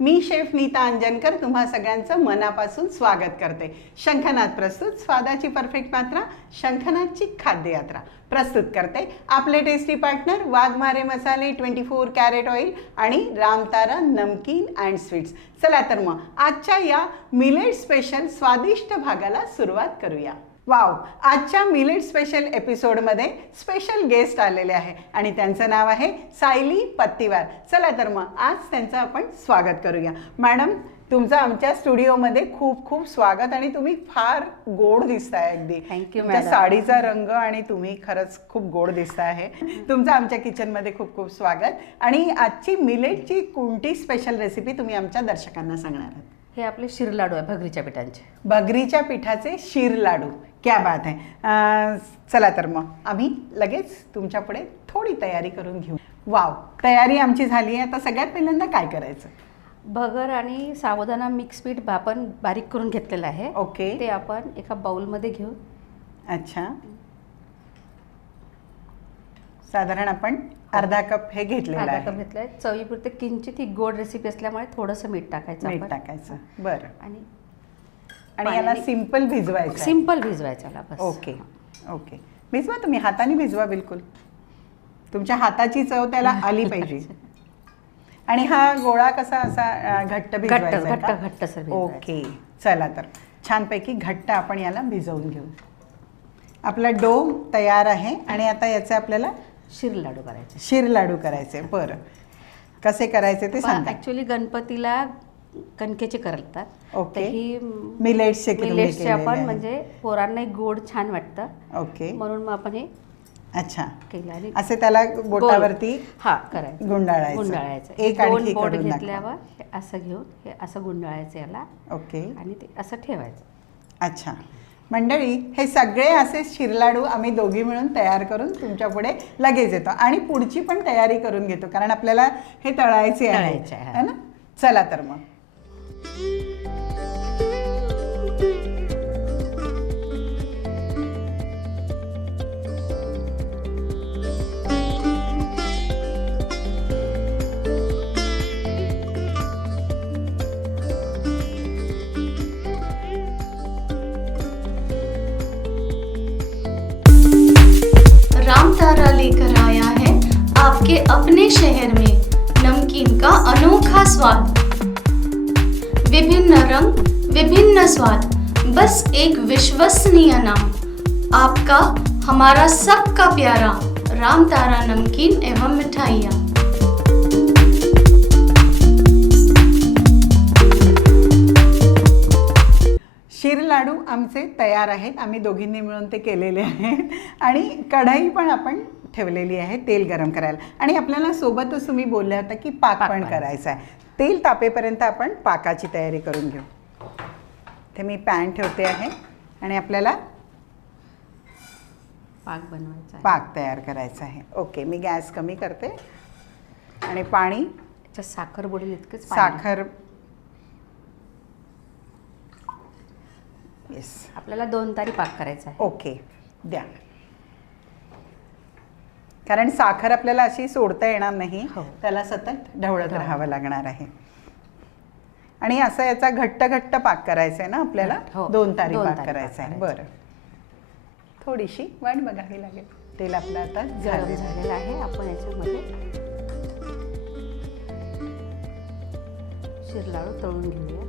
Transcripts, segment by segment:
मी chef Nita Anjankar तुम्हा सगळ्यांचं मनापासून स्वागत करते. शंखनाद प्रस्तुत स्वादाची परफेक्ट मात्रा शंखनादची खाद्ययात्रा प्रस्तुत करते आपले टेस्टी पार्टनर वाघमारे मसाले 24 कॅरेट ऑइल आणि रामतारा नमकीन अँड स्वीट्स. चला तर मग आजच्या या मिलेट स्पेशल स्वादिष्ट भागाला सुरुवात करूया. वाव, आजच्या मिलेट स्पेशल एपिसोडमध्ये स्पेशल गेस्ट आलेले आहे आणि त्यांचं नाव आहे सायली पत्तीवार. चला तर मग आज त्यांचं आपण स्वागत करूया. मॅडम, तुमचं आमच्या स्टुडिओमध्ये खूप खूप स्वागत आणि तुम्ही फार गोड दिसताय. अगदी थँक्यू तुमच्या मॅडम. साडीचा रंग आणि तुम्ही खरंच खूप गोड दिसताय आहे. तुमचं आमच्या किचनमध्ये खूप खूप स्वागत. आणि आजची मिलेटची कोणती स्पेशल रेसिपी तुम्ही आमच्या दर्शकांना सांगणार आहात? हे आपले शिर लाडू आहे भगरीच्या पिठांचे. भगरीच्या पिठाचे शीर लाडू. क्या बात आहे. चला तर मग आम्ही लगेच तुमच्या पुढे थोडी तयारी करून घेऊ. वाव, तयारी आमची झाली आहे. आता सगळ्यात पहिल्यांदा काय करायचं? भगर आणि साबुदाणा मिक्स पीठ आपण बारीक करून घेतलेलं आहे. ओके. ते आपण एका बाउलमध्ये घेऊ. अच्छा, साधारण आपण अर्धा कप हे घेतलेलं अर्धा आहे. कप घेतलंय. चवीपुरते किंचित ही गोड रेसिपी असल्यामुळे थोडंसं मीठ टाकायचं मीठ आपण. टाकायचं. बरं. आणि आणि याला सिंपल भिजवायचं आहे. सिंपल भिजवायचं याला बस. Okay okay. भिजवा तुम्ही, हाताने भिजवा. बिलकुल तुमच्या हाताची चव त्याला आली पाहिजे. आणि हा गोळा कसा असा घट्ट भिजवायचा आहे घट्ट का? घट्ट सर. ओके. चला तर छानपैकी घट्ट आपण याला भिजवून घेऊ. आपला डो तयार आहे आणि आता याचे आपल्याला शिर लाडू करायचे. शीर लाडू करायचे. बरं, कसे करायचे ते सांगा. ऍक्च्युअली गणपतीला कणकेचे करतात. ओके. तर ही मिलेट्सचे मिलेट्सचे आपण म्हणजे पोरांना गोड छान वाटतं. ओके. म्हणून मग आपण हे अच्छा केलं आणि असे त्याला बोटावरती हा करायचं. गुंडाळायचं. गुंडाळायचं. एक दोन आणखी बोट करून दाखवा. घेतल्यावर हे असं घेऊन हे असं गुंडाळायचं याला ओके. आणि ते असं ठेवायचं. अच्छा मंडळी, हे सगळे असे शिरलाडू आम्ही दोघी मिळून तयार करून तुमच्या पुढे लगेच येतो आणि पुढची पण तयारी करून घेतो कारण आपल्याला हे तळायचे तळायचे आहे, आहे. है ना? चला तर मग. रामतारा लेकर आया है आपके अपने शहर में नमकीन का अनोखा स्वाद. विभिन्न रंग, विभिन्न स्वाद, बस एक विश्वसनीय नाम. आपका, हमारा सबका प्यारा रामतारा नमकीन एवं मिठाइयाँ. शीर लाडू आमचे तयार आहेत. आम्ही दोघींनी मिळून ते केलेले आहेत आणि कढई पण आपण ठेवलेली आहे तेल गरम करायला. आणि आपल्याला सोबतच तुम्ही बोलल्या होता की पाक पण करायचा आहे. तेल तापेपर्यंत आपण पाकाची तयारी करून घेऊ. ते मी पॅन ठेवते आहे आणि आपल्याला पाक बनवायचा आहे. पाक तयार करायचा आहे. ओके, मी गॅस कमी करते आणि पाणी, त्याच्यात साखर बुडेल इतकंच पाणी. साखर. येस. आपल्याला 2 तारी पाक करायचा आहे. ओके, द्या. कारण साखर आपल्याला अशी सोडता येणार नाही. हो. त्याला सतत ढवळत राहावं लागणार आहे. आणि असं याचा घट्ट घट्ट पाक करायचा आहे ना आपल्याला? हो. 2 तारी 2 पाक तारी करायचा आहे. पाक बरं, थोडीशी वाट बघावी लागेल. तेल आपलं आता गरम झालं. झालेलं आहे. आपण याच्यामध्ये शिर लाडू तळून घेऊया.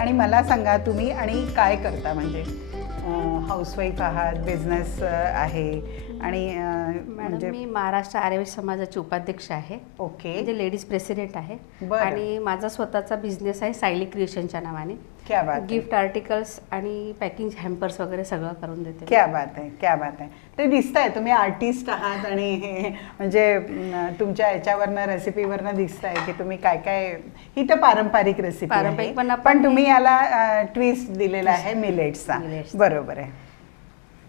आणि मला सांगा, तुम्ही आणि काय करता? म्हणजे हाऊसवाईफ आहात, बिझनेस आहे आणि मॅडम, म्हणजे मी महाराष्ट्र आर्यवैश्य समाजाची उपाध्यक्ष आहे. ओके. म्हणजे लेडीज प्रेसिडेंट आहे. बरं. आणि माझा स्वतःचा बिझनेस आहे सायली क्रिएशनच्या नावाने. क्या बात आहे. गिफ्ट आर्टिकल्स आणि पॅकिंग हॅम्पर्स वगैरे सगळं करून देते. क्या बात आहे, क्या बात आहे. ते दिसतंय तुम्ही आर्टिस्ट आहात आणि हे म्हणजे तुमच्या याच्यावरनं रेसिपीवरनं दिसतंय की तुम्ही काय काय. ही तर पारंपरिक रेसिपी पारंपरिक, आहे पण आपण पण तुम्ही याला ट्विस्ट दिलेला आहे मिलेट्सचा. मिलेट्सचा. बरोबर आहे.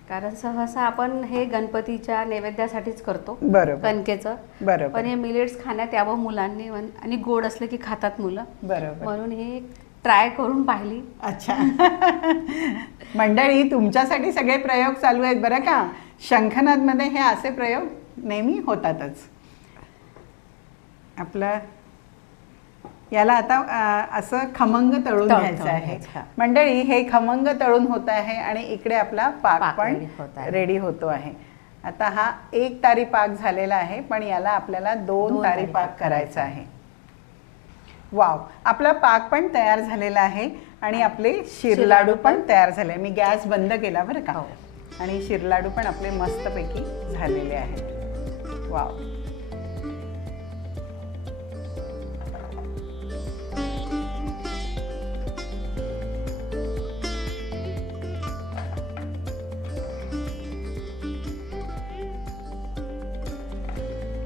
कारण सहसा आपण हे गणपतीच्या नैवेद्यासाठीच करतो बरोबर. कणकेचं. बरोबर. पण हे मिलेट्स खाण्यात यावं मुलांनी आणि गोड असलं की खातात मुलं. बरोबर. म्हणून हे ट्राय करून पाहिली. अच्छा. मंडळी, तुमच्यासाठी सगळे प्रयोग चालू आहेत बरं का. शंखनादमध्ये हे असे प्रयोग नेहमी होतातच. आपलं याला आता असं खमंग तळून घ्यायचं आहे. घ्यायचं. मंडळी, हे खमंग तळून होत आहे आणि इकडे आपला पाक पाक पण ready होत आहे. रेडी होतो आहे. आता हा 1 तारी पाक झालेला आहे, पण याला आपल्याला 2 तारी पाक करायचा आहे. वाव, आपला पाक पण तयार झालेला आहे आणि आपले शिरलाडू पण तयार झाले. मी गॅस बंद केला बरं का. आणि शिरलाडू पण आपले मस्तपैकी झालेले आहेत. वाव.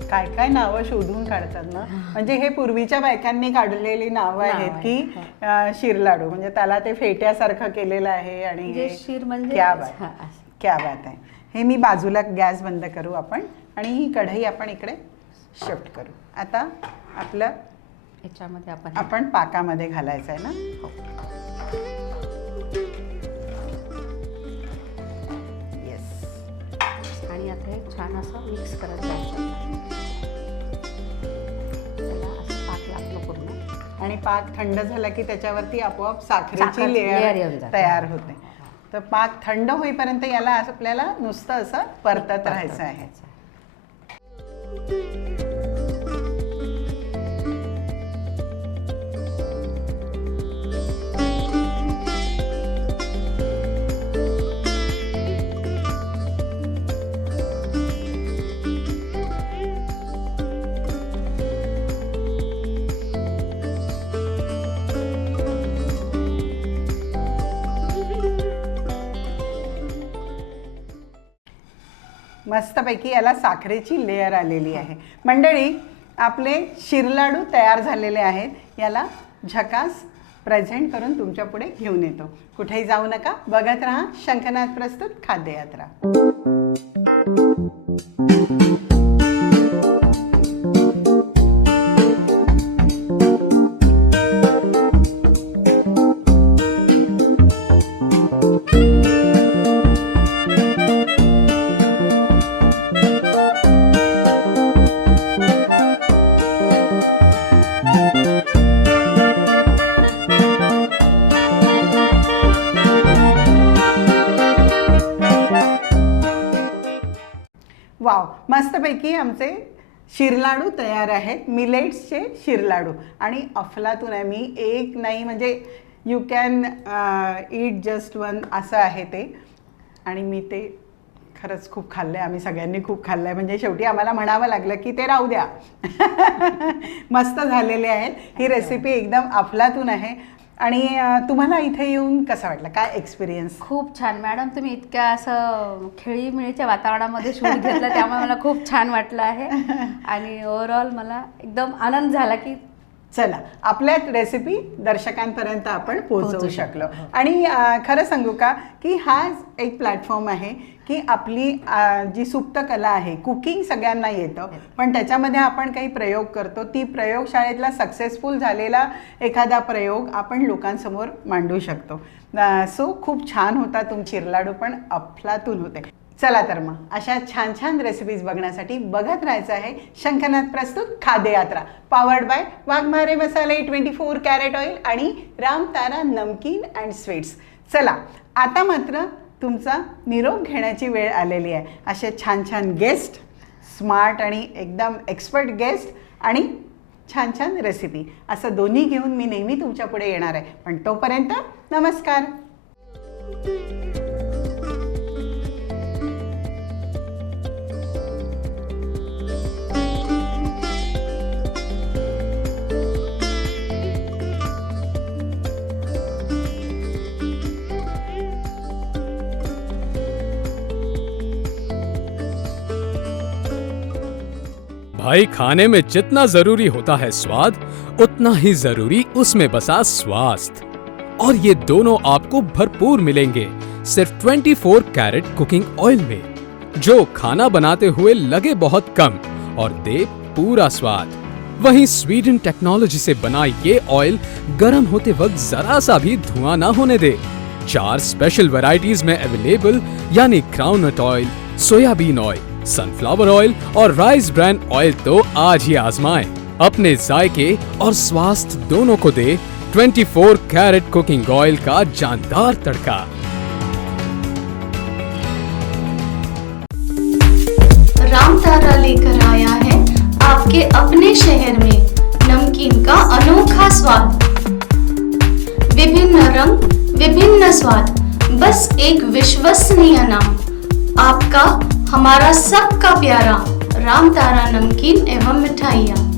काय काय नावं शोधून काढतात ना, म्हणजे हे पूर्वीच्या बायकांनी काढलेली नावं आहेत की शिरलाडू म्हणजे त्याला ते फेट्यासारखं केलेलं आहे आणि म्हणजे शिर म्हणजे क्या बात आहे. हे मी बाजूला गॅस बंद करू आपण आणि ही कढई आपण इकडे शिफ्ट करू. आता आपलं याच्यामध्ये आपण पाकामध्ये घालायचं आहे ना. येस. आणि आता हे छान असं मिक्स करत जायचं. त्याला असं पाक लागतो पूर्ण. आणि पाक थंड झाला की त्याच्यावरती आपोआप साखरेची साखर layer लेअर येऊन जाते. तयार होते. तर पाक थंड होईपर्यंत याला आपल्याला नुसतं असं परतत राहायचं आहे. मस्तपैकी याला साखरेची लेअर आलेली आहे. मंडळी, आपले शिरलाडू तयार झालेले आहेत. याला झकास प्रेझेंट करून तुमच्या पुढे घेऊन येतो. कुठेही जाऊ नका, बघत राहा शंखनाद प्रस्तुत खाद्ययात्रा. वाव, मस्तपैकी आमचे शिरलाडू तयार आहेत. मिलेट्सचे शिरलाडू आणि अफलातून आहे. मी एक नाही म्हणजे you can eat just one असं आहे ते. आणि मी ते खरंच खूप खाल्लं आहे. आम्ही सगळ्यांनी खूप खाल्लं आहे. म्हणजे शेवटी आम्हाला म्हणावं लागलं की ते राहू द्या. मस्त झालेले आहेत. ही रेसिपी एकदम अफलातून आहे. आणि तुम्हाला इथे येऊन कसं वाटलं, काय एक्सपिरियन्स? खूप छान मॅडम, तुम्ही इतक्या असं खेळीमेळीच्या वातावरणामध्ये शूट घेतलं त्यामुळे मला खूप छान वाटलं आहे. आणि ओव्हरऑल मला एकदम आनंद झाला की चला आपल्या रेसिपी दर्शकांपर्यंत आपण पोहोचवू शकलो. आणि खरं सांगू का की हा एक प्लॅटफॉर्म आहे की आपली जी सुप्त कला आहे, कुकिंग सगळ्यांना येतं, पण त्याच्यामध्ये आपण काही प्रयोग करतो. ती प्रयोगशाळेतला सक्सेसफुल झालेला एखादा प्रयोग आपण लोकांसमोर मांडू शकतो. सो खूप छान होता. तुमचे शिरलाडू पण अफलातून होते. चला तर मग अशा छान छान रेसिपीज बघण्यासाठी बघत राहायचं आहे शंखनाद प्रस्तुत खाद्ययात्रा, पॉवर्ड बाय वाघमारे मसाले, 24 कॅरेट ऑइल आणि रामतारा नमकीन अँड स्वीट्स. चला आता मात्र तुमचा निरोप घेण्याची वेळ आलेली आहे. असे छान छान गेस्ट, स्मार्ट आणि एकदम एक्सपर्ट गेस्ट आणि छान छान रेसिपी, असं दोन्ही घेऊन मी नेहमी तुमच्या पुढे येणार आहे. पण तोपर्यंत नमस्कार. भाई, खाने में जितना जरूरी होता है स्वाद, उतना ही जरूरी उसमें बसा स्वास्थ्य, और ये दोनों आपको भरपूर मिलेंगे सिर्फ 24 कैरेट कुकिंग ऑयल में, जो खाना बनाते हुए लगे बहुत कम और दे पूरा स्वाद। वहीं स्वीडन टेक्नोलॉजी से बना ये ऑयल गर्म होते वक्त जरा सा भी धुआं ना होने दे। 4 स्पेशल वैरायटीज में अवेलेबल, यानी groundnut oil, soybean oil, sunflower oil और राइस ब्रांड ऑयल तो आज ही आजमाएं। अपने जायके और स्वास्थ्य दोनों को दे 24 कैरेट कुकिंग ऑयल का जानदार तड़का। रामतारा लेकर आया है आपके अपने शहर में नमकीन का अनोखा स्वाद। विभिन्न रंग, विभिन्न स्वाद, बस एक विश्वसनीय नाम। आपका, हमारा सबका प्यारा रामतारा नमकीन एवं मिठाइयाँ।